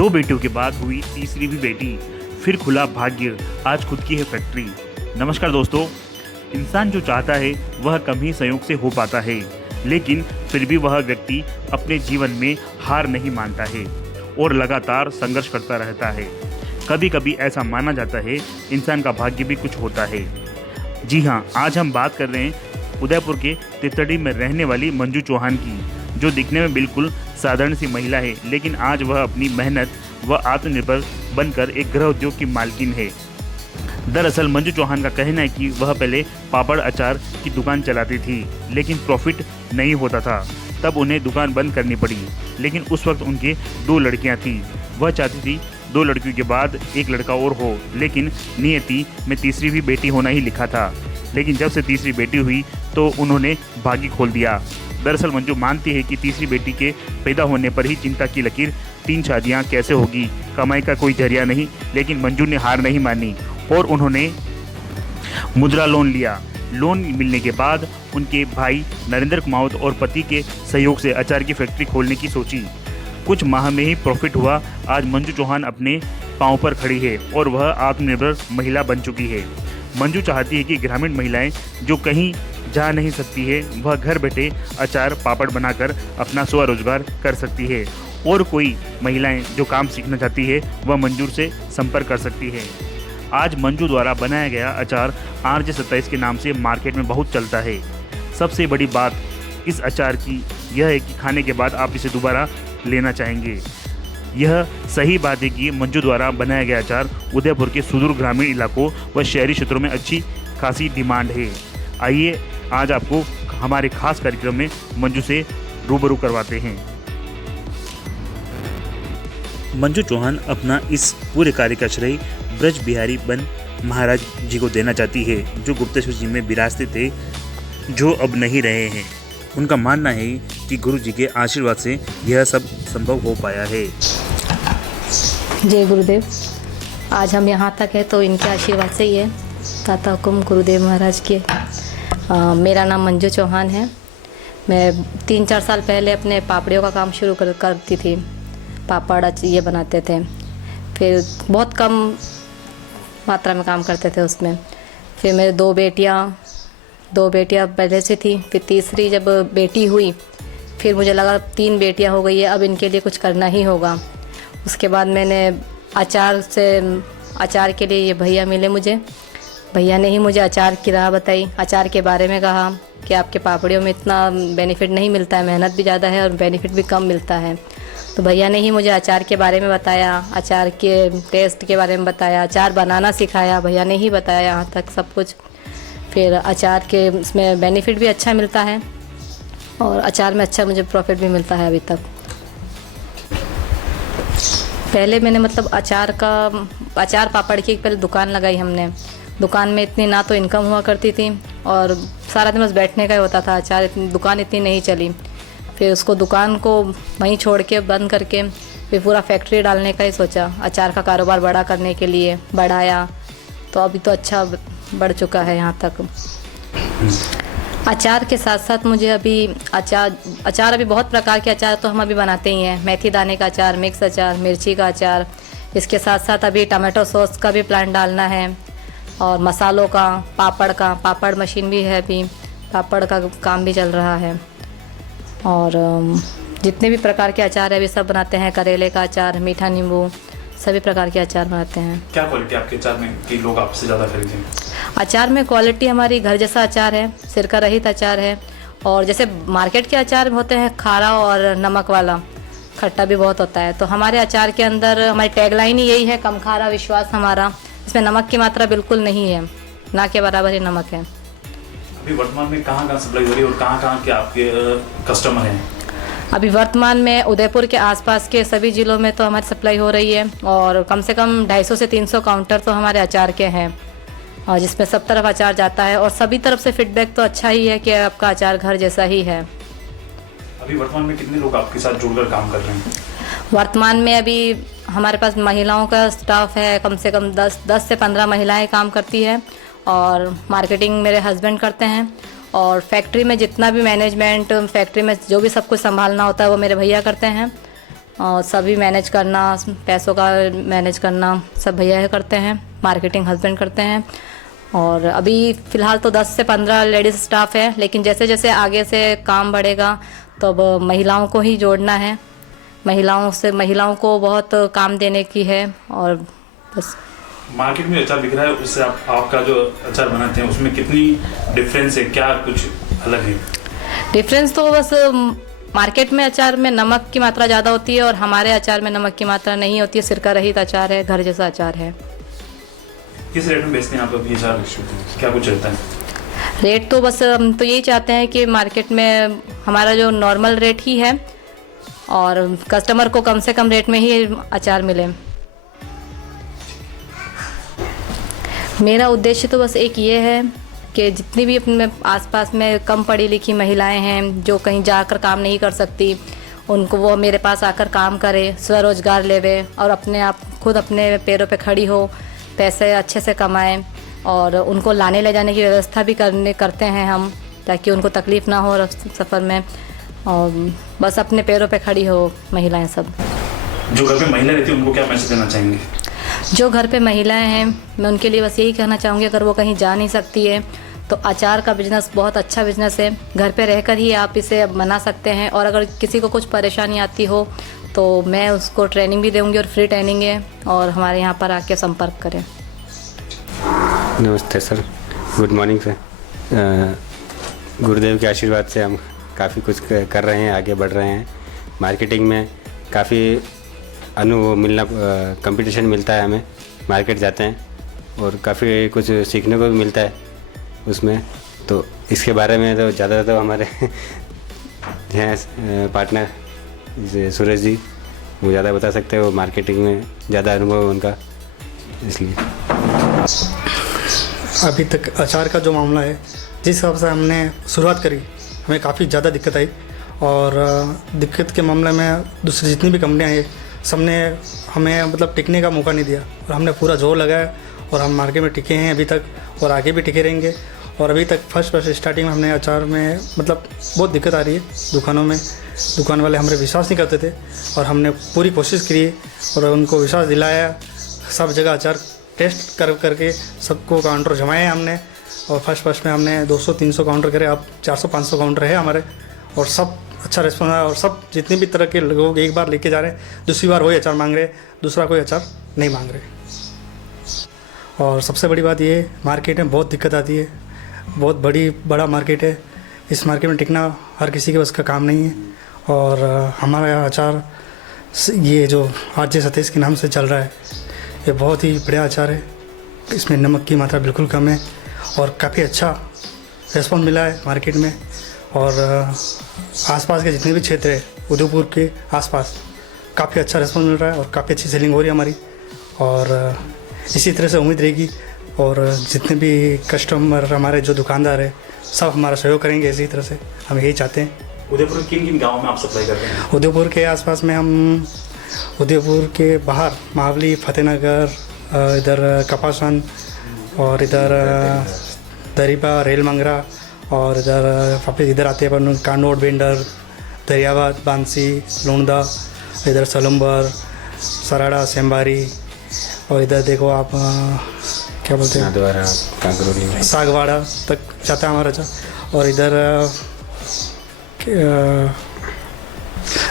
दो बेटियों के बाद हुई तीसरी भी बेटी, फिर खुला भाग्य, आज खुद की है फैक्ट्री। नमस्कार दोस्तों, इंसान जो चाहता है वह कम ही संयोग से हो पाता है, लेकिन फिर भी वह व्यक्ति अपने जीवन में हार नहीं मानता है और लगातार संघर्ष करता रहता है। कभी कभी ऐसा माना जाता है इंसान का भाग्य भी कुछ होता है। जी हाँ, आज हम बात कर रहे हैं उदयपुर के तितड़ी में रहने वाली मंजू चौहान की, जो दिखने में बिल्कुल साधारण सी महिला है, लेकिन आज वह अपनी मेहनत व आत्मनिर्भर बनकर एक गृह उद्योग की मालकिन है। दरअसल मंजू चौहान का कहना है कि वह पहले पापड़ अचार की दुकान चलाती थी, लेकिन प्रॉफिट नहीं होता था। तब उन्हें दुकान बंद करनी पड़ी। लेकिन उस वक्त उनके 2 लड़कियां थीं। वह चाहती थी 2 लड़कियों के बाद एक लड़का और हो, लेकिन नियति में तीसरी भी बेटी होना ही लिखा था। लेकिन जब से तीसरी बेटी हुई तो उन्होंने भाग्य खोल दिया। दरअसल मंजू मानती है कि तीसरी बेटी के पैदा होने पर ही चिंता की लकीर, 3 शादियां कैसे होगी, कमाई का कोई जरिया नहीं। लेकिन मंजू ने हार नहीं मानी और उन्होंने मुद्रा लोन लिया। लोन मिलने के बाद उनके भाई नरेंद्र कुमावत और पति के सहयोग से अचार की फैक्ट्री खोलने की सोची। कुछ माह में ही प्रॉफिट हुआ। आज मंजू चौहान अपने पांव पर खड़ी है और वह आत्मनिर्भर महिला बन चुकी है। मंजू चाहती है कि ग्रामीण महिलाएं जो कहीं जा नहीं सकती है, वह घर बैठे अचार पापड़ बनाकर अपना स्वरोजगार कर सकती है। और कोई महिलाएं जो काम सीखना चाहती है वह मंजू से संपर्क कर सकती है। आज मंजू द्वारा बनाया गया अचार RJ27 के नाम से मार्केट में बहुत चलता है। सबसे बड़ी बात इस अचार की यह है कि खाने के बाद आप इसे दोबारा लेना चाहेंगे। यह सही बात है कि मंजू द्वारा बनाया गया अचार उदयपुर के सुदूर ग्रामीण इलाकों व शहरी क्षेत्रों में अच्छी खासी डिमांड है। आइए आज आपको हमारे खास कार्यक्रम में मंजू से रूबरू करवाते हैं। मंजू चौहान अपना इस पूरे कार्य का श्रेय ब्रज बिहारी बन महाराज जी को देना चाहती है, जो गुप्तेश्वर जी में विराजते थे, जो अब नहीं रहे हैं। उनका मानना है कि गुरु जी के आशीर्वाद से यह सब संभव हो पाया है। जय गुरुदेव। आज हम यहाँ तक है तो इनके आशीर्वाद से ही है। ताता हुकुम गुरुदेव महाराज के। मेरा नाम मंजू चौहान है। मैं 3-4 साल पहले अपने पापड़ियों का काम शुरू करती थी। पापड़ ये बनाते थे, फिर बहुत कम मात्रा में काम करते थे उसमें। फिर मेरे 2 बेटियां पहले से थी। फिर तीसरी जब बेटी हुई, फिर मुझे लगा 3 बेटियां हो गई है, अब इनके लिए कुछ करना ही होगा। उसके बाद मैंने अचार के लिए ये भैया मिले मुझे। भैया ने ही मुझे अचार की राह बताई, अचार के बारे में कहा कि आपके पापड़ियों में इतना बेनिफिट नहीं मिलता है, मेहनत भी ज़्यादा है और बेनिफिट भी कम मिलता है। तो भैया ने ही मुझे अचार के बारे में बताया, अचार के टेस्ट के बारे में बताया, अचार बनाना सिखाया। भैया ने ही बताया यहाँ तक सब कुछ। फिर अचार के इसमें बेनिफिट भी अच्छा मिलता है और अचार में अच्छा मुझे प्रॉफिट भी मिलता है अभी तक। पहले मैंने अचार पापड़ की पहले दुकान लगाई हमने। दुकान में इतनी ना तो इनकम हुआ करती थी और सारा दिन बस बैठने का ही होता था। दुकान इतनी नहीं चली। फिर उसको दुकान को वहीं छोड़ के बंद करके फिर पूरा फैक्ट्री डालने का ही सोचा। अचार का कारोबार बड़ा करने के लिए बढ़ाया, तो अभी तो अच्छा बढ़ चुका है यहाँ तक। अचार के साथ साथ मुझे अभी अचार अभी बहुत प्रकार के अचार तो हम अभी बनाते ही हैं। मेथी दाने का अचार, मिक्स अचार, मिर्ची का अचार। इसके साथ साथ अभी टमाटो सॉस का भी प्लांट डालना है और मसालों का, पापड़ मशीन भी है, अभी पापड़ का काम भी चल रहा है। और जितने भी प्रकार के अचार है अभी सब बनाते हैं। करेले का अचार, मीठा नींबू, सभी प्रकार के अचार बनाते हैं। क्या क्वालिटी आपके अचार में कि लोग आपसे ज़्यादा खरीदें? अचार में क्वालिटी हमारी घर जैसा अचार है, सिरका रहित अचार है। और जैसे मार्केट के अचार होते हैं खारा और नमक वाला, खट्टा भी बहुत होता है, तो हमारे अचार के अंदर हमारी टैगलाइन ही यही है, कम खारा विश्वास हमारा। इसमें नमक की मात्रा बिल्कुल नहीं है, ना के बराबर ही नमक है। अभी वर्तमान में कहाँ सप्लाई हो रही है और कहाँ के आपके कस्टमर हैं? अभी वर्तमान में उदयपुर के आसपास के सभी ज़िलों में तो हमारी सप्लाई हो रही है और कम से कम 250 से 300 काउंटर तो हमारे अचार के हैं, और जिसमें सब तरफ अचार जाता है और सभी तरफ से फीडबैक तो अच्छा ही है कि आपका अचार घर जैसा ही है। अभी वर्तमान में कितने लोग आपके साथ जुड़कर काम कर रहे हैं? वर्तमान में अभी हमारे पास महिलाओं का स्टाफ है, कम से कम 10 से 15 महिलाएं काम करती है और मार्केटिंग मेरे हस्बैंड करते हैं। और फैक्ट्री में जितना भी मैनेजमेंट, फैक्ट्री में जो भी सब कुछ संभालना होता है वो मेरे भैया करते हैं। और सभी मैनेज करना, पैसों का मैनेज करना सब भैया ही करते हैं, मार्केटिंग हस्बैंड करते हैं। और अभी फ़िलहाल तो 10 से 15 लेडीज़ स्टाफ है, लेकिन जैसे जैसे आगे से काम बढ़ेगा तो अब महिलाओं को ही जोड़ना है। महिलाओं को बहुत काम देने की है। और बस मार्केट में अचार बिक रहा है, उससे आपका जो अचार बनाते हैं उसमें कितनी डिफरेंस है, क्या कुछ अलग है? डिफरेंस तो बस मार्केट में अचार में नमक की मात्रा ज़्यादा होती है और हमारे अचार में नमक की मात्रा नहीं होती है। सिरका रहित अचार है, घर जैसा अचार है। किस रेट में बेचते हैं आप अभी अचार, क्या कुछ रहता है? रेट तो बस हम तो यही चाहते हैं कि मार्केट में हमारा जो नॉर्मल रेट ही है और कस्टमर को कम से कम रेट में ही अचार मिले। मेरा उद्देश्य तो बस एक ये है कि जितनी भी अपने आसपास में कम पढ़ी लिखी महिलाएं हैं जो कहीं जाकर काम नहीं कर सकती, उनको वो मेरे पास आकर काम करे, स्वरोजगार लेवे और अपने आप खुद अपने पैरों पे खड़ी हो, पैसे अच्छे से कमाएं। और उनको लाने ले जाने की व्यवस्था भी करते हैं हम, ताकि उनको तकलीफ़ ना हो सफ़र में, और बस अपने पैरों पे खड़ी हो महिलाएं सब। जो घर पे महिला रहती है उनको क्या मैसेज देना चाहेंगे? जो घर पे महिलाएं हैं, मैं उनके लिए बस यही कहना चाहूँगी, अगर वो कहीं जा नहीं सकती है तो अचार का बिज़नेस बहुत अच्छा बिज़नेस है। घर पे रहकर ही आप इसे बना सकते हैं। और अगर किसी को कुछ परेशानी आती हो तो मैं उसको ट्रेनिंग भी दूँगी, और फ्री ट्रेनिंग है, और हमारे यहाँ पर आके संपर्क करें। नमस्ते सर, गुड मॉर्निंग सर। गुरुदेव के आशीर्वाद से हम काफ़ी कुछ कर रहे हैं, आगे बढ़ रहे हैं। मार्केटिंग में काफ़ी अनुभव मिलना, कंपटीशन मिलता है हमें, मार्केट जाते हैं और काफ़ी कुछ सीखने को भी मिलता है उसमें। तो इसके बारे में तो ज़्यादा तो हमारे हैं पार्टनर सूरज जी, वो ज़्यादा बता सकते हैं, वो मार्केटिंग में ज़्यादा अनुभव है उनका, इसलिए। अभी तक अचार का जो मामला है, जिस हिसाब से हमने शुरुआत करी, हमें काफ़ी ज़्यादा दिक्कत आई। और दिक्कत के मामले में दूसरी जितनी भी कंपनियां हैं, सबने हमें मतलब टिकने का मौका नहीं दिया, और हमने पूरा जोर लगाया और हम मार्केट में टिके हैं अभी तक, और आगे भी टिके रहेंगे। और अभी तक फर्स्ट स्टार्टिंग में हमने अचार में मतलब बहुत दिक्कत आ रही है दुकानों में। दुकान वाले हमारे विश्वास नहीं करते थे, और हमने पूरी कोशिश की और उनको विश्वास दिलाया। सब जगह अचार टेस्ट करके सबको काउंटर जमाए हमने, और फर्स्ट में हमने 200-300 काउंटर करे, अब 400-500 काउंटर है हमारे, और सब अच्छा रिस्पॉन्स है। और सब जितने भी तरह के लोग एक बार लेके जा रहे हैं, दूसरी बार वही अचार मांग रहे, दूसरा कोई अचार नहीं मांग रहे। और सबसे बड़ी बात ये, मार्केट में बहुत दिक्कत आती है, बहुत बड़ा मार्केट है। इस मार्केट में टिकना हर किसी के बस का काम नहीं है। और हमारा अचार ये जो RJ सतीश के नाम से चल रहा है, ये बहुत ही बढ़िया अचार है। इसमें नमक की मात्रा बिल्कुल कम है, और काफ़ी अच्छा रिस्पॉन्स मिला है मार्केट में। और आसपास के जितने भी क्षेत्र है, उदयपुर के आसपास काफ़ी अच्छा रिस्पॉन्स मिल रहा है, और काफ़ी अच्छी सेलिंग हो रही है हमारी। और इसी तरह से उम्मीद रहेगी, और जितने भी कस्टमर हमारे जो दुकानदार है, सब हमारा सहयोग करेंगे इसी तरह से, हम यही चाहते हैं। उदयपुर किन गाँव में आप सप्लाई करते हैं? उदयपुर के आसपास में हम, उदयपुर के बाहर महावली, फतेहनगर, इधर कपासन, और इधर दरीबा, रेलमंगरा, और इधर आते हैं अपन कानोड, बेंडर, दरियाबाद, बांसी, लोंडा, इधर सलम्बर, सराड़ा, सेम्बारी, और इधर देखो आप क्या बोलते हैं, सागवाड़ा तक जाता है हमारा अचार। और इधर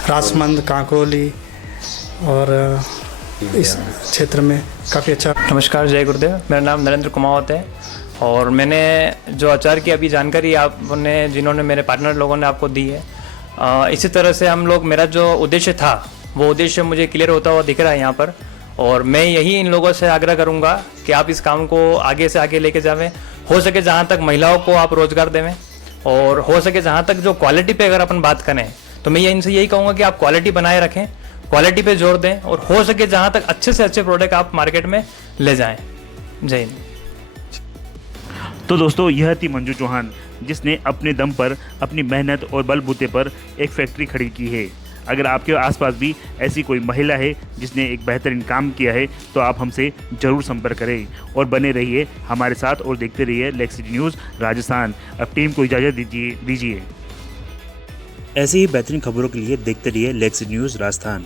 राजमंद, कांकरोली, और इस क्षेत्र में काफ़ी अच्छा। नमस्कार, जय गुरुदेव। मेरा नाम नरेंद्र कुमावत है, और मैंने जो अचार की अभी जानकारी आपने, जिन्होंने मेरे पार्टनर लोगों ने आपको दी है, इसी तरह से हम लोग, मेरा जो उद्देश्य था वो उद्देश्य मुझे क्लियर होता हुआ दिख रहा है यहाँ पर। और मैं यही इन लोगों से आग्रह करूँगा कि आप इस काम को आगे से आगे लेके जावें। हो सके जहाँ तक महिलाओं को आप रोज़गार देवें, और हो सके जहाँ तक जो क्वालिटी पे अगर अपन बात करें तो मैं इनसे यही कहूँगा कि आप क्वालिटी बनाए रखें, क्वालिटी पे जोर दें, और हो सके जहाँ तक अच्छे से अच्छे प्रोडक्ट आप मार्केट में ले जाएं। जय हिंद। तो दोस्तों, यह थी मंजू चौहान, जिसने अपने दम पर, अपनी मेहनत और बलबूते पर एक फैक्ट्री खड़ी की है। अगर आपके आसपास भी ऐसी कोई महिला है जिसने एक बेहतरीन काम किया है, तो आप हमसे ज़रूर संपर्क करें, और बने रहिए हमारे साथ और देखते रहिए लेक सिटी न्यूज़ राजस्थान। अब टीम को इजाज़त दीजिए। ऐसी ही बेहतरीन खबरों के लिए देखते रहिए लेक सिटी न्यूज़ राजस्थान।